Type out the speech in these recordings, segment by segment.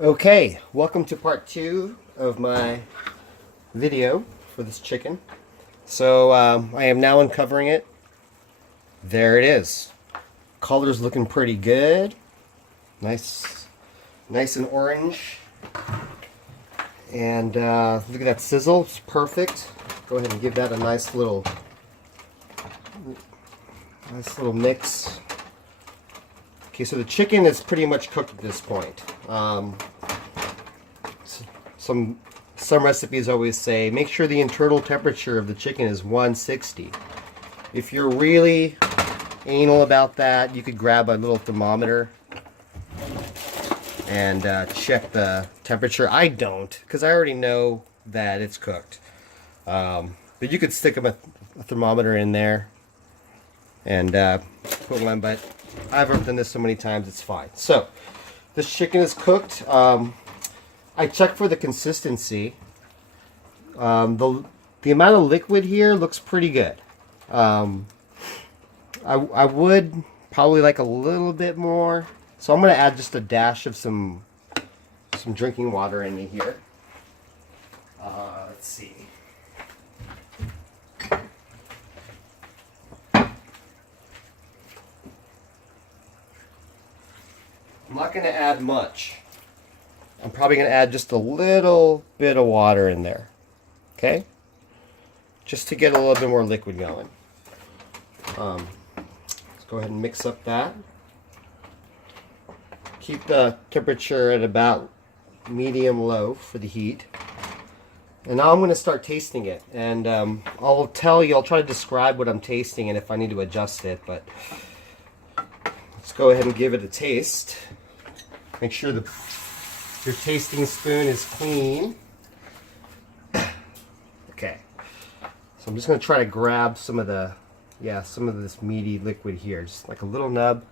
Okay, welcome to part 2 of my video for this chicken. So I am now uncovering it. There it is. Color's looking pretty good. Nice and orange. And look at that sizzle, it's perfect. Go ahead and give that a nice little mix. Okay, so the chicken is pretty much cooked at this point. Some recipes always say make sure the internal temperature of the chicken is 160. If you're really anal about that, you could grab a little thermometer and check the temperature. I don't, because I already know that it's cooked. But you could stick a thermometer in there and put one, but I've done this so many times, it's fine. So, this chicken is cooked. I checked for the consistency. The amount of liquid here looks pretty good. I would probably like a little bit more. So I'm going to add just a dash of some drinking water in here. Let's see. I'm not going to add much. I'm probably going to add just a little bit of water in there. Okay? Just to get a little bit more liquid going. Let's go ahead and mix up that. Keep the temperature at about medium-low for the heat. And now I'm going to start tasting it. And I'll try to describe what I'm tasting and if I need to adjust it. But let's go ahead and give it a taste. Make sure your tasting spoon is clean. Okay. So I'm just going to try to grab some of this meaty liquid here. Just like a little nub.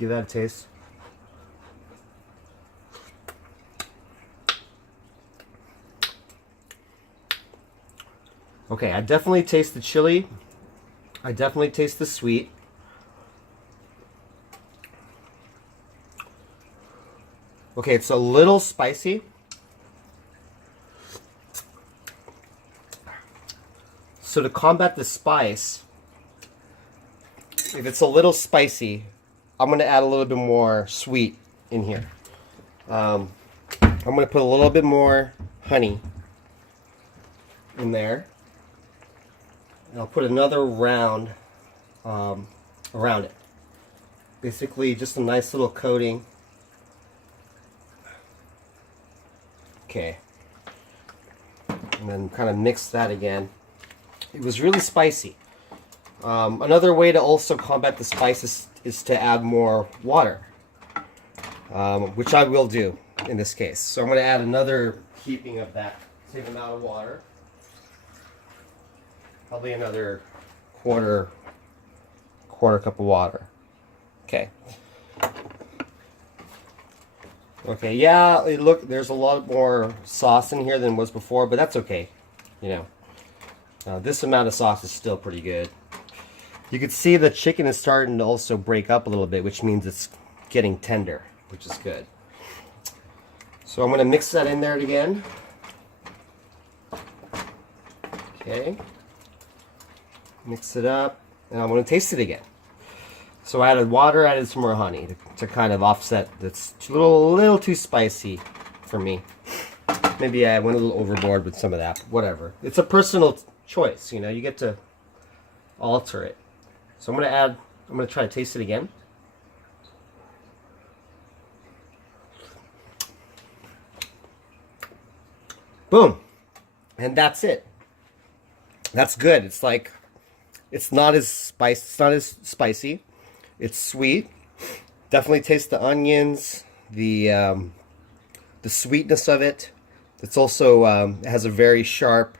Give that a taste. Okay, I definitely taste the chili. I definitely taste the sweet. Okay, it's a little spicy. So to combat the spice, if it's a little spicy, I'm going to add a little bit more sweet in here. I'm going to put a little bit more honey in there. And I'll put another round around it. Basically, just a nice little coating. Okay. And then kind of mix that again. It was really spicy. Another way to also combat the spices is to add more water, which I will do in this case. So I'm going to add another heaping of that same amount of water. Probably another quarter cup of water. Okay. Okay, yeah, there's a lot more sauce in here than was before, but that's okay. You know, this amount of sauce is still pretty good. You can see the chicken is starting to also break up a little bit, which means it's getting tender, which is good. So I'm going to mix that in there again. Okay. Mix it up, and I'm going to taste it again. So I added water, added some more honey to kind of offset. That's a little too spicy for me. Maybe I went a little overboard with some of that. Whatever. It's a personal choice, you know. You get to alter it. So I'm going to try to taste it again. Boom. And that's it. That's good. It's not as spicy. It's sweet. Definitely taste the onions, the sweetness of it. It's also it has a very sharp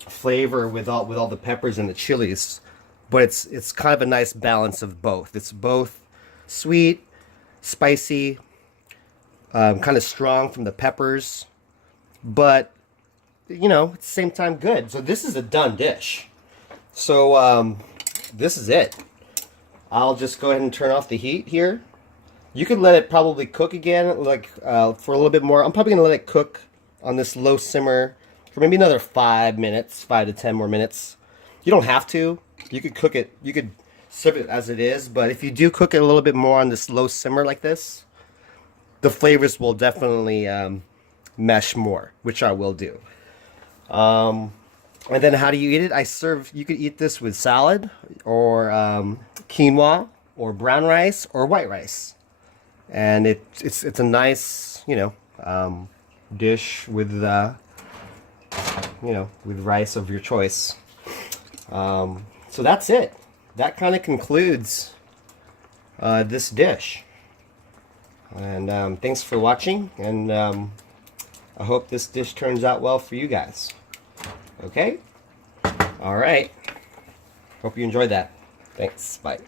flavor with all the peppers and the chilies, but it's kind of a nice balance of both. It's both sweet, spicy, kind of strong from the peppers, but you know, at the same time good. So this is a done dish. So this is it. I'll just go ahead and turn off the heat here. You could let it probably cook again, like for a little bit more. I'm probably gonna let it cook on this low simmer for maybe another 5 minutes, 5 to 10 more minutes. You don't have to. You could cook it. You could serve it as it is, but if you do cook it a little bit more on this low simmer like this, the flavors will definitely mesh more, which I will do. And then how do you eat it? You could eat this with salad or quinoa or brown rice or white rice. And it's a nice, dish with, with rice of your choice. So that's it. That kind of concludes this dish. And thanks for watching, and I hope this dish turns out well for you guys. Okay? All right. Hope you enjoyed that. Thanks. Bye.